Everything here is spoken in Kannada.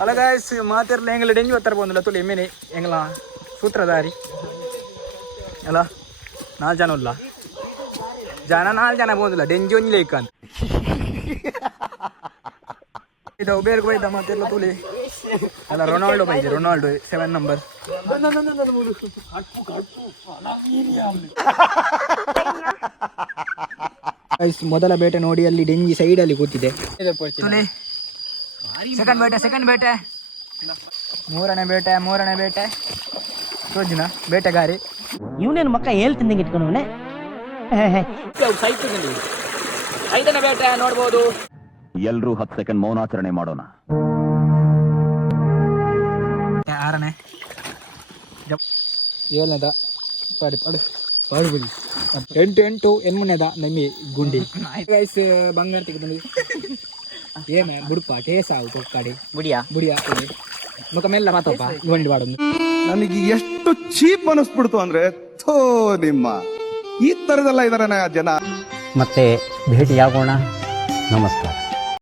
ಅಲ್ಲ ಗಾಯ್ಸ್ ಮಾತಿರ್ಲ ಹೆಂಗಲ್ಲ ಡೆಂಜಿ ಒತ್ತರ ಬಂದಿಲ್ಲ ತುಳಿ ಎಮ್ಮೆನೆ ಹೆಂಗಲ್ಲ ಸೂತ್ರಧಾರಿ ಅಲ್ಲ 4 ಜನ ಇಲ್ಲ ಜನ 4 ಜನ ಬಂದಿಲ್ಲ ಡೆಂಜಿ ಒಂಜಿ ಲೇಕ್ ಅಂತ ಇದು ಬೇರೆ ಬೈದ ಮಾತಿರ್ಲ ತುಳಿ ಅಲ್ಲ ರೊನಾಲ್ಡೋ ಬೈದೆ ರೊನಾಲ್ಡೋ 7 ನಂಬರ್ ಮೊದಲ ಬೇಟೆ ನೋಡಿ ಅಲ್ಲಿ ಡೆಂಜಿ ಸೈಡ್ ಅಲ್ಲಿ ಕೂತಿದೆ ಸೆಕೆಂಡ್ ಬೇಟೆ ಮೂರನೇ ಬೇಟೆ ಸೋಜಿನ ಬೇಟೆಗಾರಿ ಇವನೇನು ಮಕ್ಕ ಹೇಳ್ತಿದ್ದಂಗೆ ಇಟ್ಕೊಂಡವನೆ 5ನೇ ಬೇಟೆ ನೋಡ್ಬೋದು ಎಲ್ರೂ 10 ಸೆಕೆಂಡ್ ಮೌನಾಚರಣೆ ಮಾಡೋಣ 6ನೇ 7ನೇದ ಪಾಡುಬಿಡಿ 8 8ನೇದ ನಮ್ಮಿ ಗುಂಡಿ ಗೈಸ್ ಬಂಗಾರ ತೆಗೆದು ಏನ ಬುಡುಪ ಟೇಸ್ ಆವು ಕೊಕ್ಕಡಿ ಬುಡಿಯಾ ಮುಖ ಮೆಲ್ಲ ಮಾತಪ್ಪ ಗೊಂಡಿ ಬಾಡೊಂದು ನನಗೆ ಎಷ್ಟು ಚೀಪ್ ಅನಿಸ್ಬಿಡ್ತು ಅಂದ್ರೆ ಥೋ ನಿಮ್ಮ ಈ ತರದೆಲ್ಲ ಇದಾರೆ ಜನ ಮತ್ತೆ ಭೇಟಿಯಾಗೋಣ ನಮಸ್ಕಾರ.